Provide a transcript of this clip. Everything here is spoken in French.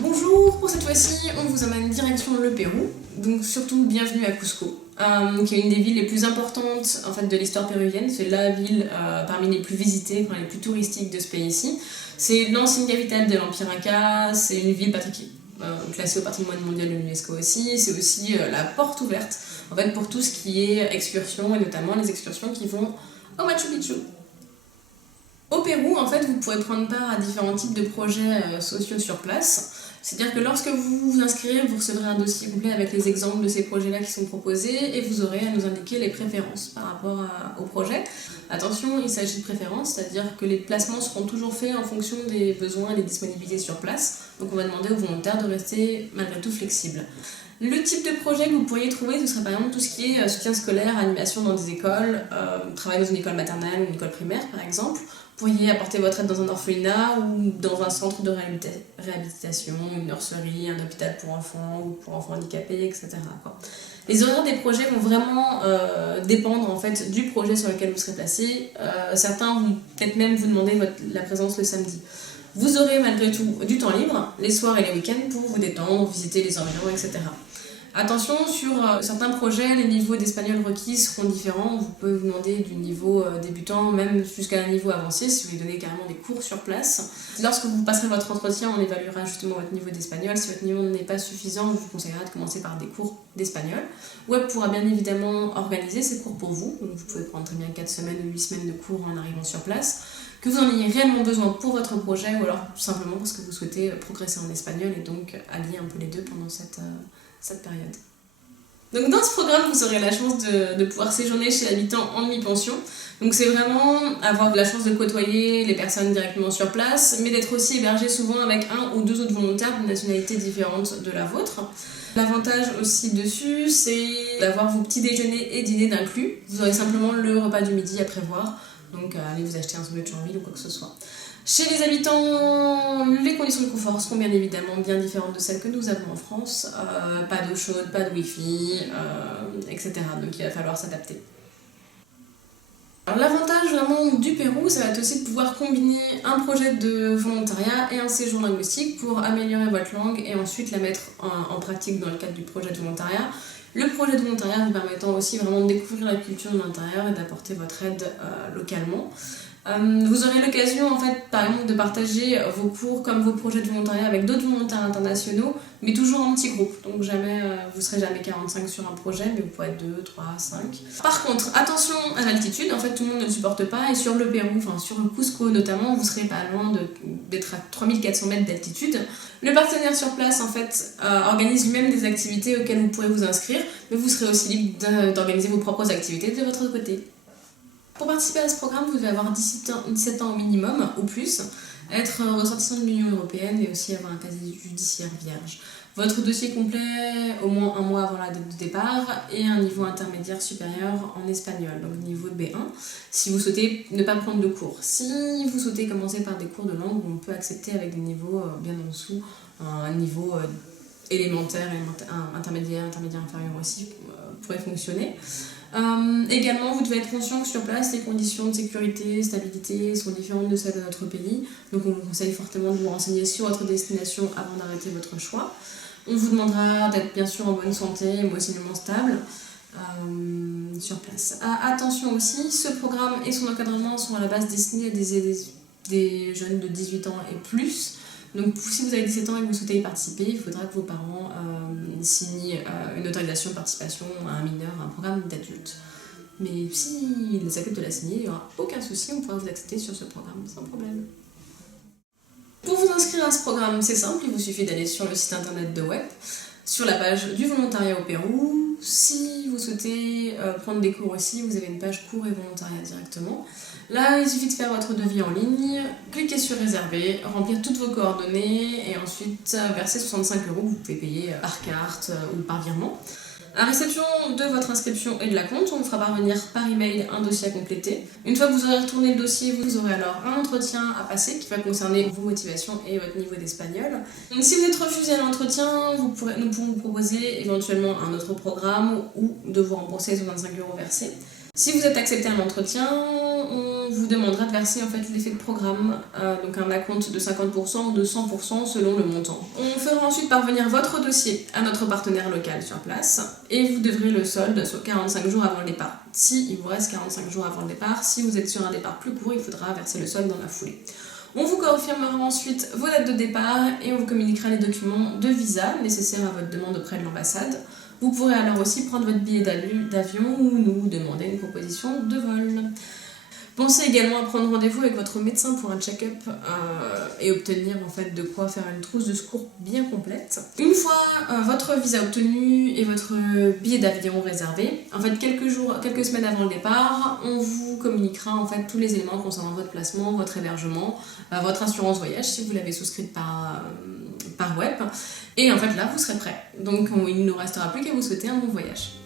Bonjour, pour cette fois-ci, on vous emmène direction le Pérou, donc surtout bienvenue à Cusco, qui est une des villes les plus importantes en fait, de l'histoire péruvienne. C'est la ville parmi les plus visitées, les plus touristiques de ce pays-ci. C'est l'ancienne capitale de l'Empire Inca, c'est une ville classée au patrimoine mondial de l'UNESCO aussi. C'est aussi la porte ouverte en fait, pour tout ce qui est excursion, et notamment les excursions qui vont au Machu Picchu. Au Pérou, en fait, vous pourrez prendre part à différents types de projets sociaux sur place. C'est-à-dire que lorsque vous vous inscrivez, vous recevrez un dossier complet avec les exemples de ces projets-là qui sont proposés et vous aurez à nous indiquer les préférences par rapport au projet. Attention, il s'agit de préférences, c'est-à-dire que les placements seront toujours faits en fonction des besoins et des disponibilités sur place. Donc on va demander aux volontaires de rester malgré tout flexibles. Le type de projet que vous pourriez trouver, ce serait par exemple tout ce qui est soutien scolaire, animation dans des écoles, travail dans une école maternelle ou une école primaire par exemple. Vous pourriez apporter votre aide dans un orphelinat ou dans un centre de réhabilitation, une nurserie, un hôpital pour enfants ou pour enfants handicapés, etc. Les horaires des projets vont vraiment dépendre en fait, du projet sur lequel vous serez placé. Certains vont peut-être même vous demander la présence le samedi. Vous aurez malgré tout du temps libre, les soirs et les week-ends, pour vous détendre, visiter les environs, etc. Attention, sur certains projets, les niveaux d'espagnol requis seront différents. Vous pouvez vous demander du niveau débutant, même jusqu'à un niveau avancé, si vous voulez donner carrément des cours sur place. Lorsque vous passerez votre entretien, on évaluera justement votre niveau d'espagnol. Si votre niveau n'est pas suffisant, je vous conseillerais de commencer par des cours d'espagnol. Web pourra bien évidemment organiser ces cours pour vous. Donc vous pouvez prendre très bien 4 semaines ou 8 semaines de cours en arrivant sur place. Que vous en ayez réellement besoin pour votre projet ou alors tout simplement parce que vous souhaitez progresser en espagnol et donc allier un peu les deux pendant cette période. Donc dans ce programme, vous aurez la chance de pouvoir séjourner chez l'habitant en demi-pension. Donc c'est vraiment avoir la chance de côtoyer les personnes directement sur place, mais d'être aussi hébergé souvent avec un ou deux autres volontaires d'une nationalité différente de la vôtre. L'avantage aussi dessus, c'est d'avoir vos petits déjeuners et dîners d'inclus. Vous aurez simplement le repas du midi à prévoir, donc allez vous acheter un sandwich en ville ou quoi que ce soit. Chez les habitants, les conditions de confort seront bien évidemment bien différentes de celles que nous avons en France. Pas d'eau chaude, pas de wifi, etc. Donc il va falloir s'adapter. L'avantage vraiment du Pérou, ça va être aussi de pouvoir combiner un projet de volontariat et un séjour linguistique pour améliorer votre langue et ensuite la mettre en pratique dans le cadre du projet de volontariat. Le projet de volontariat vous permettant aussi vraiment de découvrir la culture de l'intérieur et d'apporter votre aide localement. Vous aurez l'occasion en fait par exemple de partager vos cours comme vos projets de volontariat avec d'autres volontaires internationaux, mais toujours en petits groupes. Donc vous ne serez jamais 45 sur un projet, mais vous pourrez être 2, 3, 5. Par contre, attention à l'altitude, en fait tout le monde ne le supporte pas, et sur le Pérou, sur le Cusco notamment, vous serez pas loin d'être à 3400 mètres d'altitude. Le partenaire sur place en fait organise lui-même des activités auxquelles vous pourrez vous inscrire, mais vous serez aussi libre d'organiser vos propres activités de votre côté. Pour participer à ce programme, vous devez avoir 17 ans au minimum ou plus, être ressortissant de l'Union européenne et aussi avoir un casier judiciaire vierge. Votre dossier complet au moins un mois avant la date de départ et un niveau intermédiaire supérieur en espagnol, donc niveau de B1, si vous souhaitez ne pas prendre de cours. Si vous souhaitez commencer par des cours de langue, on peut accepter avec des niveaux bien en dessous, un niveau élémentaire, intermédiaire inférieur aussi pourrait fonctionner. Également, vous devez être conscient que sur place, les conditions de sécurité, stabilité sont différentes de celles de notre pays. Donc on vous conseille fortement de vous renseigner sur votre destination avant d'arrêter votre choix. On vous demandera d'être bien sûr en bonne santé, émotionnellement stable sur place. Attention aussi, ce programme et son encadrement sont à la base destinés à des jeunes de 18 ans et plus. Donc si vous avez 17 ans et que vous souhaitez y participer, il faudra que vos parents signent une autorisation de participation à un mineur, à un programme d'adulte. Mais s'ils acceptent de la signer, il n'y aura aucun souci, on pourra vous accepter sur ce programme sans problème. Pour vous inscrire à ce programme, c'est simple, il vous suffit d'aller sur le site internet de Web, sur la page du volontariat au Pérou. Si vous souhaitez prendre des cours aussi, vous avez une page cours et volontariat directement. Là, il suffit de faire votre devis en ligne, cliquer sur réserver, remplir toutes vos coordonnées et ensuite verser 65 €. Vous pouvez payer par carte ou par virement. À la réception de votre inscription et de la compte, on vous fera parvenir par email un dossier à compléter. Une fois que vous aurez retourné le dossier, vous aurez alors un entretien à passer qui va concerner vos motivations et votre niveau d'espagnol. Donc si vous êtes refusé à l'entretien, nous pourrons vous proposer éventuellement un autre programme ou de vous rembourser les 25 € versés. Si vous êtes accepté à l'entretien, on on vous demandera de verser en fait l'effet de programme, donc un acompte de 50% ou de 100% selon le montant. On fera ensuite parvenir votre dossier à notre partenaire local sur place et vous devrez le solde sur 45 jours avant le départ. Si il vous reste 45 jours avant le départ, si vous êtes sur un départ plus court, il faudra verser le solde dans la foulée. On vous confirmera ensuite vos dates de départ et on vous communiquera les documents de visa nécessaires à votre demande auprès de l'ambassade. Vous pourrez alors aussi prendre votre billet d'avion ou nous demander une proposition de vol. Pensez également à prendre rendez-vous avec votre médecin pour un check-up et obtenir en fait de quoi faire une trousse de secours bien complète. Une fois votre visa obtenu et votre billet d'avion réservé, en fait quelques semaines avant le départ, on vous communiquera en fait tous les éléments concernant votre placement, votre hébergement, votre assurance voyage si vous l'avez souscrite par web. Et en fait là vous serez prêt. Donc il ne nous restera plus qu'à vous souhaiter un bon voyage.